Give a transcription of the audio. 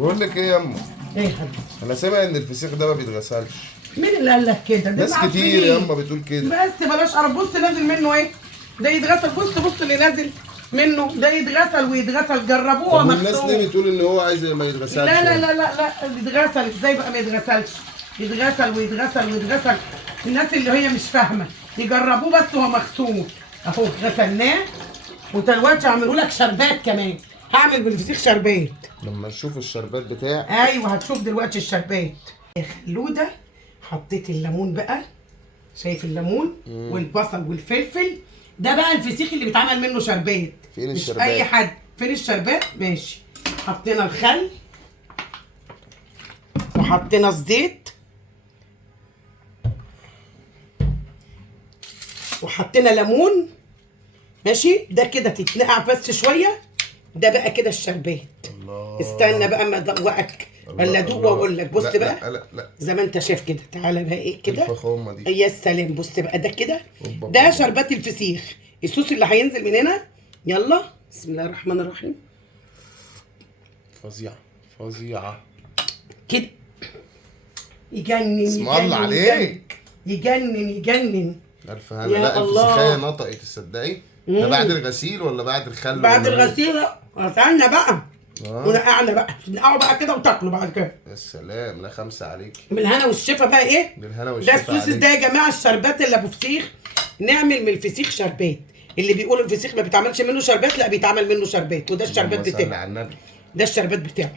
بقول لك ايه يا اما، ايه يا حبيبي؟ انا سامع ان الفسيخ ده ما بيتغسلش. مين اللي قال لك كده؟ ده ناس كتير يا اما بتقول كده. بس بلاش قرف. بص نازل منه ايه؟ ده يتغسل. بص اللي نازل منه ده يتغسل ويتغسل. جربوه طب والناس مغسول. ليه بتقول ان هو عايز ما يتغسلش؟ لا يتغسل. ازاي بقى ما يتغسلش؟ يتغسل ويتغسل ويتغسل. الناس اللي هي مش فاهمه يجربوه بس هو مغسول اهو. غسلناه ودلوقتي هعمله لك شربات كمان. هعمل بالفسيخ شربات. لما نشوف الشربات بتاع. ايوه هتشوف دلوقتي الشربات. خلوده. حطيت الليمون بقى. شايف الليمون والبصل والفلفل. ده بقى الفسيخ اللي بيتعمل منه شربات. فين مش الشربات؟ اي حد. فين الشربات؟ ماشي. حطينا الخل وحطينا الزيت وحطينا ليمون. ماشي. ده كده تتنقع بس شويه. ده بقى كده الشربات. الله. استنى بقى اما ادوقك ولا ادوق واقول لك. بص لا بقى. لا زي ما انت شايف كده. تعالى بقى ايه كده. الفخامه دي. يا سلام. بص بقى ده كده. أوبا. ده شربات الفسيخ. الصوص اللي هينزل من هنا. يلا بسم الله الرحمن الرحيم. فظيعه فظيعه كده. يجنن. اسم الله عليك. يجنن. الف يا هلا. لا الله. الفسيخايه نطقت تصدقي. ده بعد الغسيل ولا بعد الخل؟ بعد ولا الغسيل غسلنا بقى. آه. ونقعنا بقى. نقعوا بقى كده وتاكلوا بعد كده. يا سلام. لا 5 عليك. بالهنا والشفا بقى ايه؟ بالهنا والشفا ده السوسيس ده يا جماعه. الشربات اللي ابو فسيخ. نعمل من الفسيخ شربات. اللي بيقولوا الفسيخ ما بيتعملش منه شربات، لا بيتعمل منه شربات. وده الشربات اللهم صل بتاعه. على النبي. ده الشربات بتاعه.